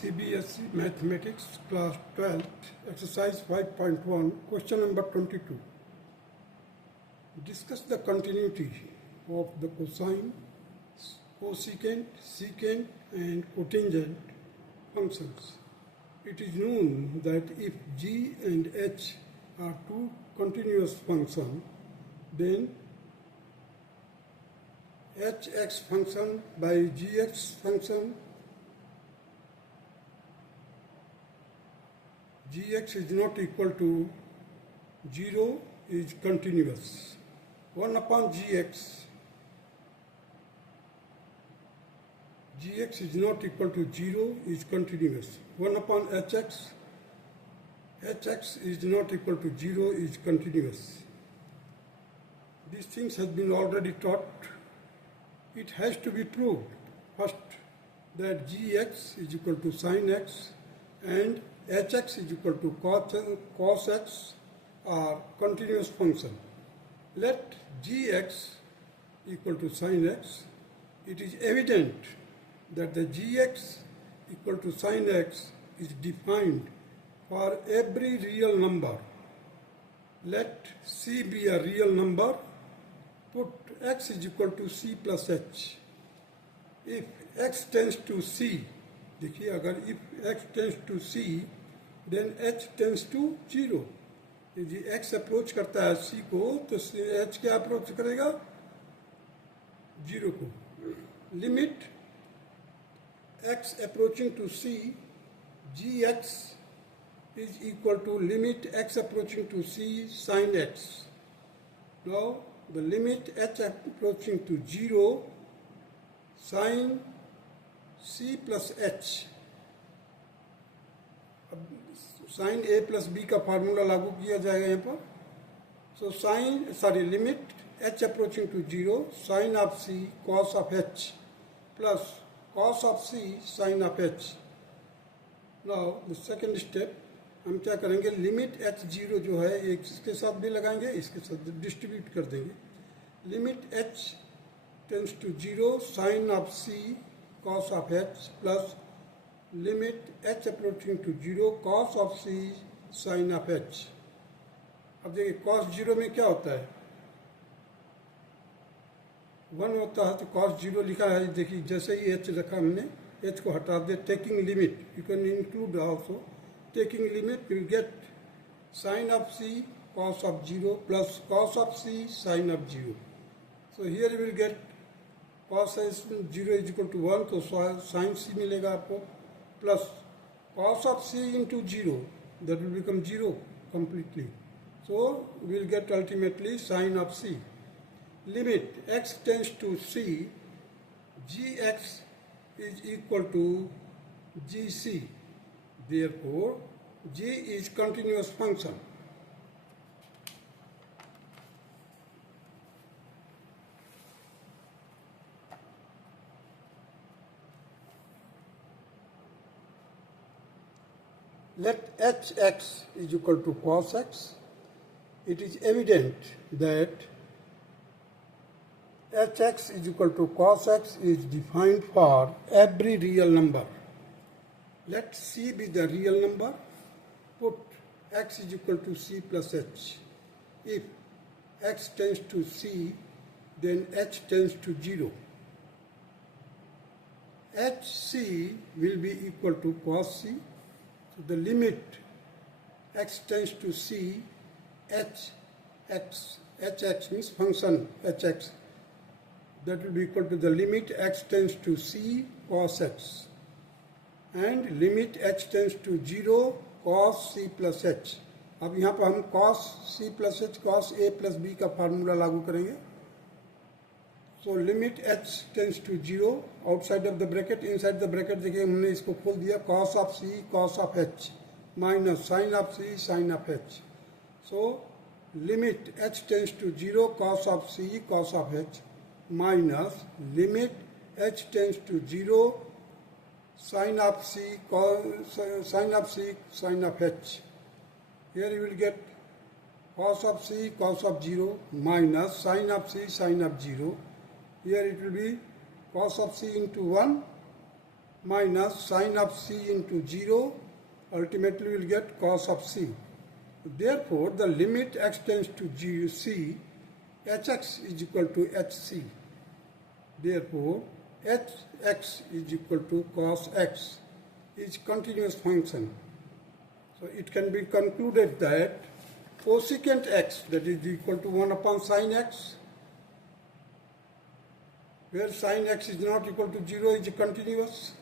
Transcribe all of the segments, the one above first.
CBSE Mathematics Class 12 Exercise 5.1 Question number 22. Discuss the continuity of the cosine, cosecant, secant and cotangent functions. It is known that if g and h are two continuous functions, then hx function by gx function, gx is not equal to 0 is continuous. 1 upon gx, gx is not equal to 0 is continuous. 1 upon hx, hx is not equal to 0 is continuous. These things have been already taught. It has to be proved first that gx is equal to sin x and hx is equal to cos x are continuous function. Let gx equal to sin x. It is evident that the gx equal to sin x is defined for every real number. Let c be a real number. Put x is equal to c plus h. If x tends to c, देखिए अगर if x tends to c, then h tends to 0. यदि x approach करता है c को तो h क्या approach करेगा 0 को. Limit x approaching to c, gx is equal to limit x approaching to c sin x. Now the limit h approaching to 0 sin c plus h. अब sin a plus b का formula लागू किया जाएगा यहाँ पर. So limit h approaching to 0 sin of c cos of h plus cos of c sin of h. Now the second step हम क्या करेंगे, लिमिट h 0 जो है एक इसके साथ भी लगाएंगे, इसके साथ डिस्ट्रीब्यूट कर देंगे. Limit h tends to 0 sine of c cos of h plus limit h approaching to 0 cos of c sin of h. अब देखिए cos 0 में क्या होता है, 1 होता है तो cos 0 लिखा है. देखिए जैसे ही h रखा हमने, h को हटा दे, taking limit, you can include also. Taking limit, we will get sin of c cos of 0 plus cos of c sin of 0. So here you will get cos 0 is equal to 1, तो sin c मिलेगा आपको, plus cos of c into 0, that will become 0 completely. So we will get ultimately sin of c. Limit x tends to c, gx is equal to gc. Therefore, g is continuous function. Let hx is equal to cos x. It is evident that hx is equal to cos x is defined for every real number. Let c be the real number. Put x is equal to c plus h. If x tends to c, then h tends to 0. hc will be equal to cos c. So the limit x tends to c, hx means function hx, that will be equal to the limit x tends to c cos x. And limit h tends to 0 cos c plus h. अब यहाँ पर हम cos c plus h cos a plus b का formula लागू करेंगे. So limit h tends to 0 outside of the bracket, inside the bracket देखिए हमने इसको खोल दिया, cos of c cos of h minus sin of c sin of h. So limit h tends to 0 cos of c cos of h minus limit h tends to 0 sin of c sin of h. Here you will get cos of c cos of 0 minus sin of c sin of 0. Here it will be cos of c into 1 minus sine of c into 0, ultimately we will get cos of c. Therefore, the limit x tends to c, hx is equal to hc. Therefore, hx is equal to cos x is continuous function. So it can be concluded that cosecant x, that is equal to 1 upon sine x, where sine x is not equal to 0 is continuous.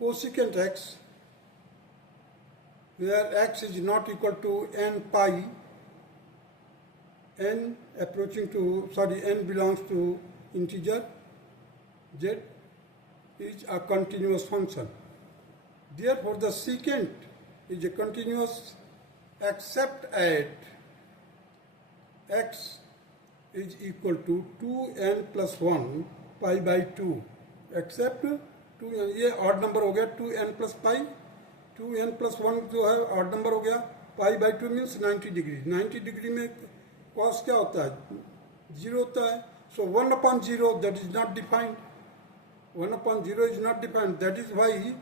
Cosecant x, where x is not equal to n pi, n belongs to integer, z is a continuous function. Therefore, the secant is a continuous except at x is equal to 2n plus 1 pi by 2, except 2n, ये odd number हो गया 2n plus pi, 2n plus 1 जो है odd number हो गया, pi by 2 means 90 degree. 90 degree में cos क्या होता है? 0 होता है. So 1 upon 0, that is not defined. 1 upon 0 is not defined. That is why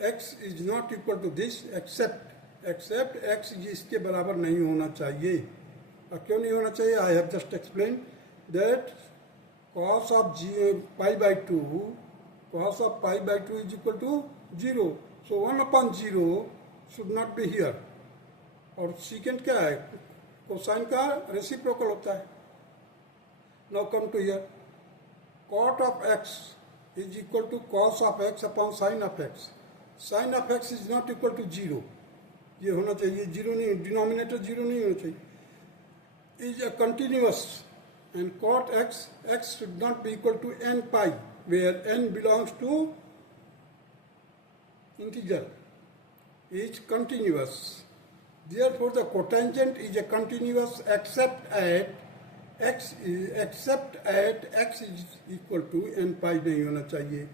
x is not equal to this except x इसके बराबर नहीं होना चाहिए. क्यों नहीं होना चाहिए? I have just explained that cos of pi by 2 is equal to 0. So 1 upon 0 should not be here. और secant क्या है? कोसाइन का रेसिप्रोकल होता है. Now come to here. Cot of x is equal to cos of x upon sin of x. Sin of x is not equal to 0. ये होना चाहिए 0 नहीं, डिनोमिनेटर 0 नहीं होना चाहिए. Is a continuous, and cot x should not be equal to n pi, where n belongs to integer, is continuous. Therefore, the cotangent is a continuous except at x is equal to n pi नहीं होना चाहिए.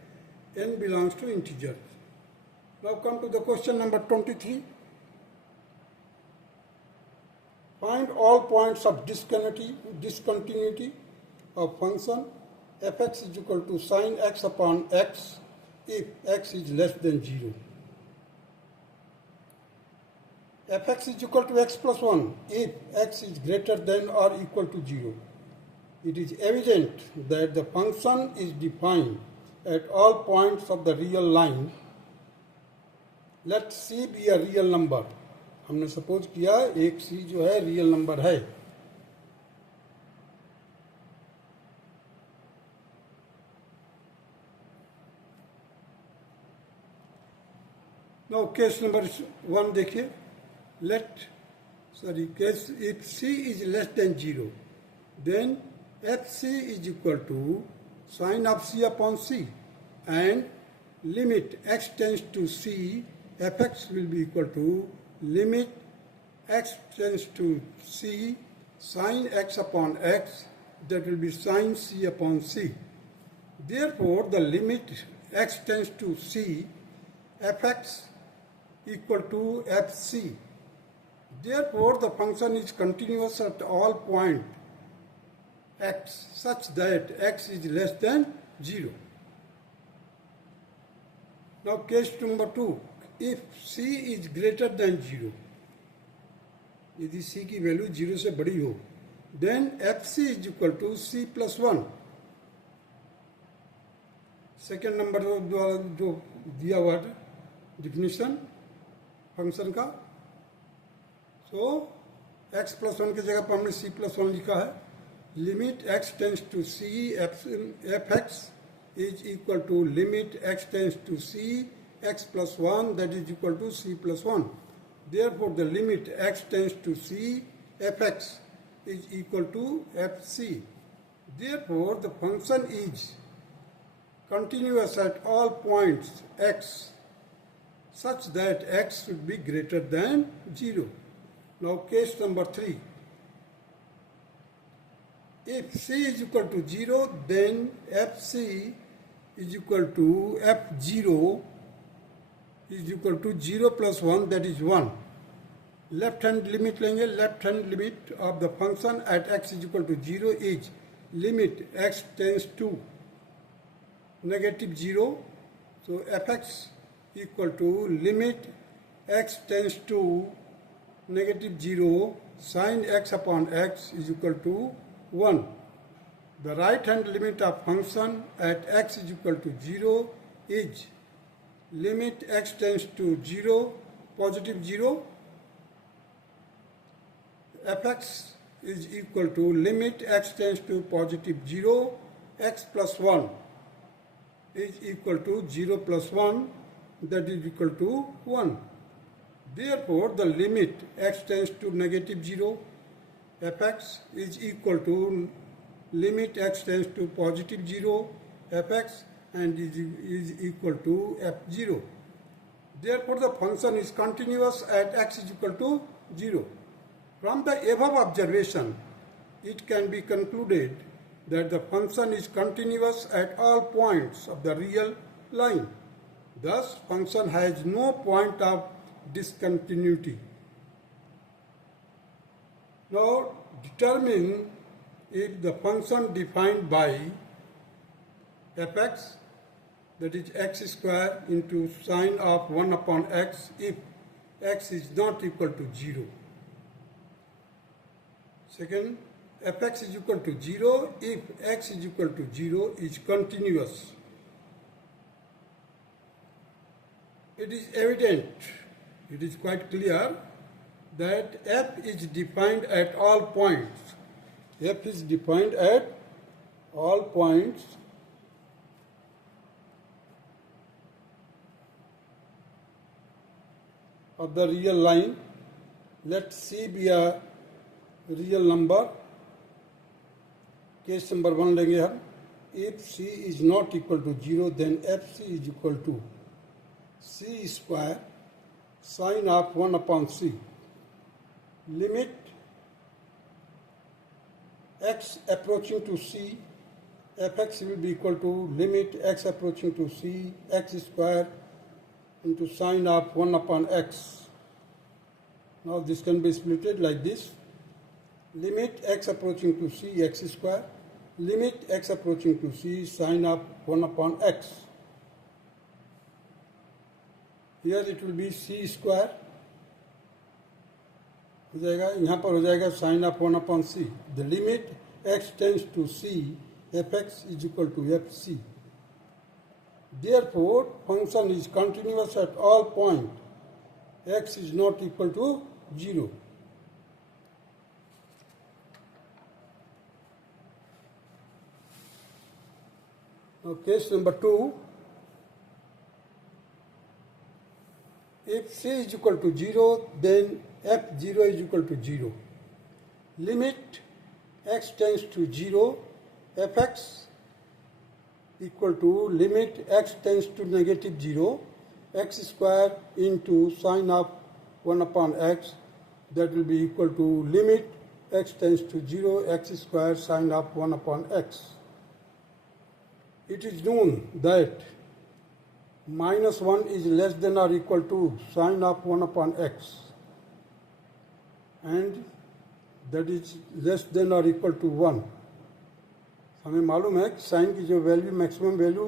N belongs to integer. Now come to the question number 23. Find all points of discontinuity of function fx is equal to sin x upon x if x is less than 0. Fx is equal to x plus 1 if x is greater than or equal to 0. It is evident that the function is defined at all points of the real line. Let c be a real number. हमने suppose किया एक c जो है real number है. Now case number 1 देखिए. Case if c is less than 0, then fc is equal to sin of c upon c, and limit x tends to c, fx will be equal to limit x tends to c sin x upon x, that will be sin c upon c. Therefore, the limit x tends to c, fx equal to fc. Therefore, the function is continuous at all points x such that x is less than 0. Now, case number 2. If c is greater than 0, यदि c की value 0 से बड़ी हो, then fc is equal to c plus 1. Second number जो दिया हुआ है definition function का, सो x प्लस 1 की जगह पर हमने c प्लस 1 लिखा है. Limit x tends to c fx is equal to limit x tends to c x plus 1, that is equal to c plus 1. Therefore, the limit x tends to c fx is equal to fc. Therefore, the function is continuous at all points x such that x should be greater than 0. Now, case number 3. If c is equal to 0, then fc is equal to f0 is equal to 0 plus 1, that is 1. Left hand limit लेंगे. Left hand limit of the function at x is equal to 0 is limit x tends to negative 0. So fx equal to limit x tends to negative 0 sin x upon x is equal to 1. The right hand limit of function at x is equal to 0 is limit x tends to 0 positive 0 fx is equal to limit x tends to positive 0 x plus 1 is equal to 0 plus 1 that is equal to 1. Therefore, the limit x tends to negative 0 fx is equal to limit x tends to positive 0 fx and is equal to f0. Therefore, the function is continuous at x is equal to 0. From the above observation, it can be concluded that the function is continuous at all points of the real line. Thus, function has no point of discontinuity. Now, determine if the function defined by fx, that is x square into sine of 1 upon x, if x is not equal to 0. Second, fx is equal to 0 if x is equal to 0 is continuous. It is evident, it is quite clear that f is defined at all points. F is defined at all points of the real line. Let C be a real number. Case number 1 लेंगे हम. If C is not equal to 0, then FC is equal to C square sine of 1 upon C. Limit x approaching to C, fx will be equal to limit x approaching to C, x square into sine of 1 upon x. Now this can be splitted like this. Limit x approaching to C, x square. Limit x approaching to C, sine of 1 upon x. Here it will be C square. हो जाएगा, यहाँ पर हो जाएगा sin of 1 upon C. The limit x tends to C, fx is equal to fc. Therefore, function is continuous at all points. X is not equal to 0. Now, case number 2. If C is equal to 0, then f0 is equal to 0. Limit x tends to 0, fx equal to limit x tends to negative 0, x square into sine of 1 upon x, that will be equal to limit x tends to 0, x square sine of 1 upon x. It is known that minus 1 is less than or equal to sine of 1 upon x, and that is less than or equal to 1. हमें मालूम है कि sign की जो value maximum value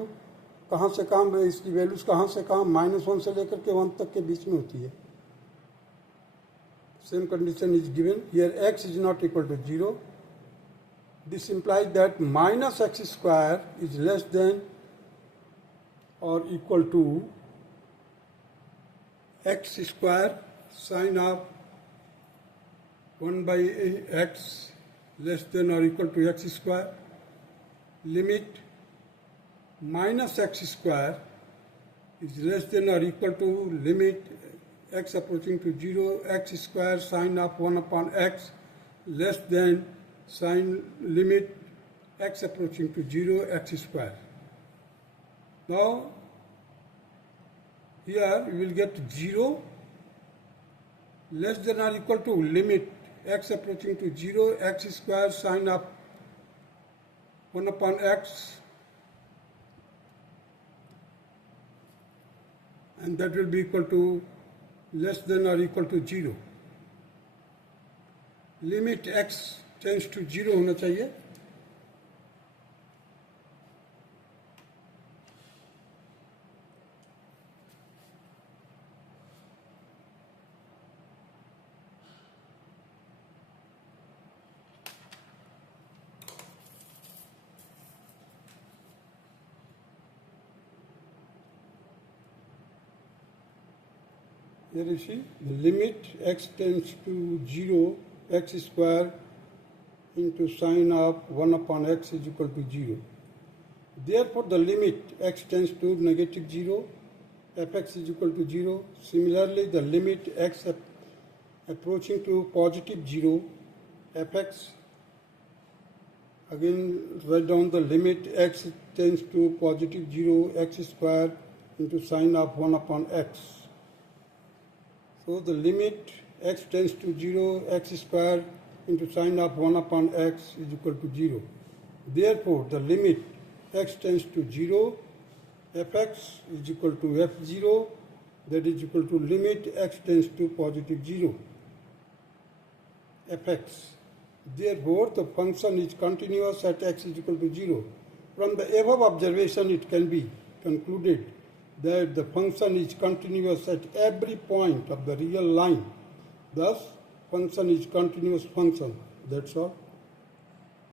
कहाँ से कहाँ, इसकी वैल्यूज कहाँ से कहाँ -1 से लेकर के 1 तक के बीच में होती है. Same condition is given. Here x is not equal to 0. This implies that minus x square is less than or equal to x square sine of 1 by x less than or equal to x square. Limit minus x square is less than or equal to limit x approaching to 0, x square sine of 1 upon x less than sine limit x approaching to 0, x square. Now, here we will get 0 less than or equal to limit x approaching to 0, x square sine of 1 upon x, and that will be equal to less than or equal to 0. Limit x tends to 0 होना चाहिए. Here you see the limit x tends to 0, x square into sine of 1 upon x is equal to 0. Therefore, the limit x tends to negative 0, fx is equal to 0. Similarly, the limit x approaching to positive 0, fx, again write down the limit x tends to positive 0, x square into sine of 1 upon x. So the limit x tends to 0, x square into sine of 1 upon x is equal to 0. Therefore, the limit x tends to 0, fx is equal to f0, that is equal to limit x tends to positive 0, fx. Therefore, the function is continuous at x is equal to 0. From the above observation, it can be concluded that the function is continuous at every point of the real line. Thus, function is continuous function. That's all.